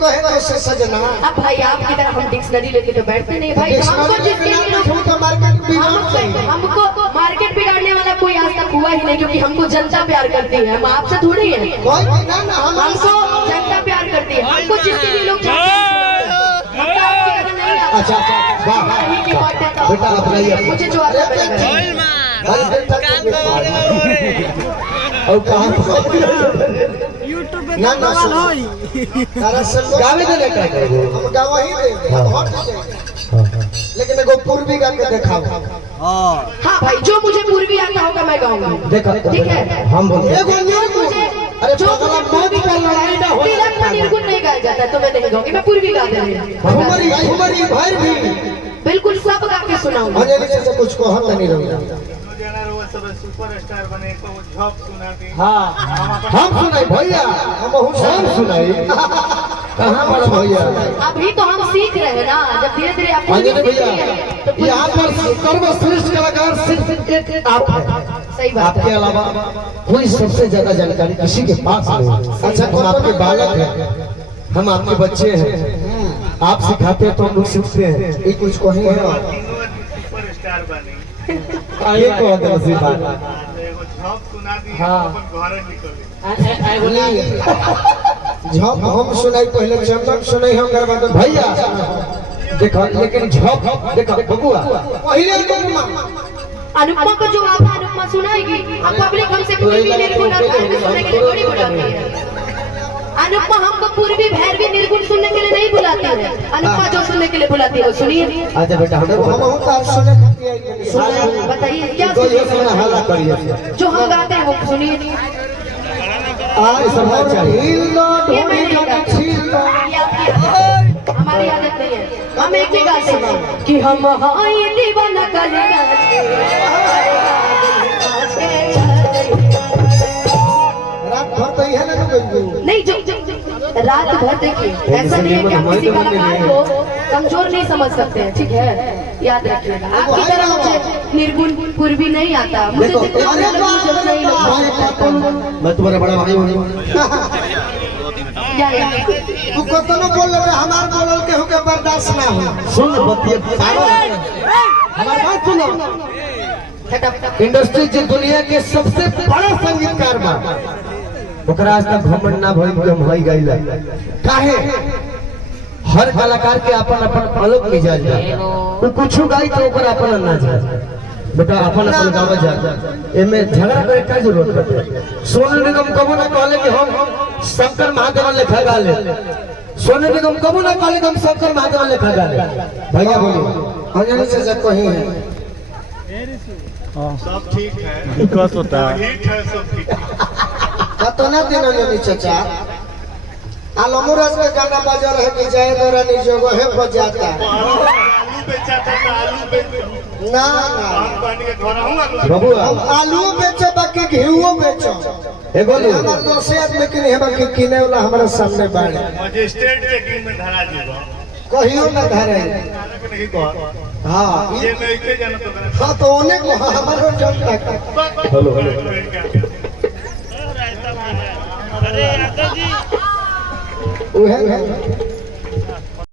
कहे तो से सजना। अब भाई आपकी तरह हम डिक्शनरी लेके तो बैठते नहीं भाई। हमको मार्केट बिगाड़ने वाला कोई आज तक हुआ ही नहीं, क्योंकि हमको जनता प्यार करती है। हम आपसे थोड़ी है, हमको जनता प्यार करती है। हमको जितने भी लोग अच्छा बेटा अपनाइए मुझे जो आता है और कहां ना ना गावे दे लेकर हम गावा ही देंगे लेकिन एगो पूर्वी गा के दिखाओ। हाँ भाई, जो मुझे पूर्वी आता होगा मैं गाऊंगा। देखो ठीक है, हम बोलते एगो मुझे अरे जो पगला मौत का लड़ाई ना हो तिलक में निर्गुण नहीं गाया जाता है तो मैं नहीं गाऊंगी, मैं पूर्वी गा दे रही हूँ। हमारी हमारी भाई भी बिल्कुल सब गा के सुनाऊंगा। अंजलि से कुछ को हम नहीं रहूंगा। सुपरस्टार बने तो झप सुना दी। हां हम सुनाई भैया, हम सुनाई कहां बड़ा भैया। अभी तो हम सीख रहे हैं ना, जब धीरे धीरे आप अंजलि भैया यहाँ पर सर्वश्रेष्ठ कलाकार सिर्फ एक आप हैं। सही बात आपके अलावा कोई सबसे ज्यादा जानकारी किसी के पास नहीं। अच्छा हम आपके बालक हैं, हम आपके बच्चे हैं, आप सिखाते हैं तो हम लोग सीखते हैं। ये कुछ कहीं है सुपरस्टार बने ये को नसीब बात। एगो झप सुना दी हाँ। अपन घरे निकले। झप हम सुनाई पहले चमक सुनाई हम करवा दो भैया। देखो लेकिन झप देखो बबुआ पहले अनुपमा को जो आता अनुपमा सुनाएगी, अब पब्लिक हमसे पूर्वी निर्गुण और भैरवी सुनने के लिए थोड़ी बुलाती है। अनुपमा हमको पूर्वी भैरवी निर्गुण सुनने के लिए नहीं बुलाती है, अनुपमा जो सुनने के लिए बुलाती है वो सुनिए। अच्छा बेटा हम आप सुने बताइए क्या तो ये सुना हल्ला करिए जो हम गाते हैं वो सुनिए। आज समझ चाहिए ये मैंने नहीं गाया। हमारी आदत नहीं है, हम एक ही गाते हैं कि हम हाय दीवाना काले रात भर तो यह ना नहीं जो रात भर देखिए, ऐसा नहीं है कि आप किसी कलाकार को कमजोर नहीं समझ सकते हैं। ठीक है, याद रखिएगा। आपकी तरह मुझे निर्गुण पूर्वी नहीं आता, मुझे जितना मुझे नहीं लगता। मैं तुम्हारा बड़ा भाई हूँ। तू कतनो बोल रहे हमार बोलल के होके बर्दाश्त ना हो। सुन बतिया हमारी बात सुनो। इंडस्ट्री जो दुनिया के सबसे बड़ा संगीतकार बा, ओकरा आज तक घमंड ना भइल कि हम हई गइला। काहे हर कलाकार के अपन अपन अलग मिजाज बा। वो कुछ गाई तो ओकरा अपन अंदाज है। बेटा अपन अपन गावा जा, एमे झगड़ा करे का जरूरत है। सोनू निगम कबो ना कहले कि हम शंकर महादेव लेखा गा ले। सोनू निगम कबो ना कहले कि हम शंकर महादेव लेखा गा ले। भैया बोलिए अंजलि से कहीं है सब ठीक है, दिक्कत होता है। ठीक है, सब ठीक है। कतना दिन अंजलि चाचा आलमूरस में गाना बजा रहे कि जय रानी जोगो है बजाता आलू बेचाता था, आलू बेच ना हम पानी के घर हूं आलू बबुआ हम आलू बेचो बाकी घीओ बेचो। एगो हमर दोस्त आदमी के नहीं बाकी किने वाला हमरा सामने बाड़े मजिस्ट्रेट चेकिंग में धरा जीवा कहियो ना धरे। नहीं कह हां ये मैं इसे जाना तो हां तो ओने को हमरो जनता का हेलो अरे यादव जी उहे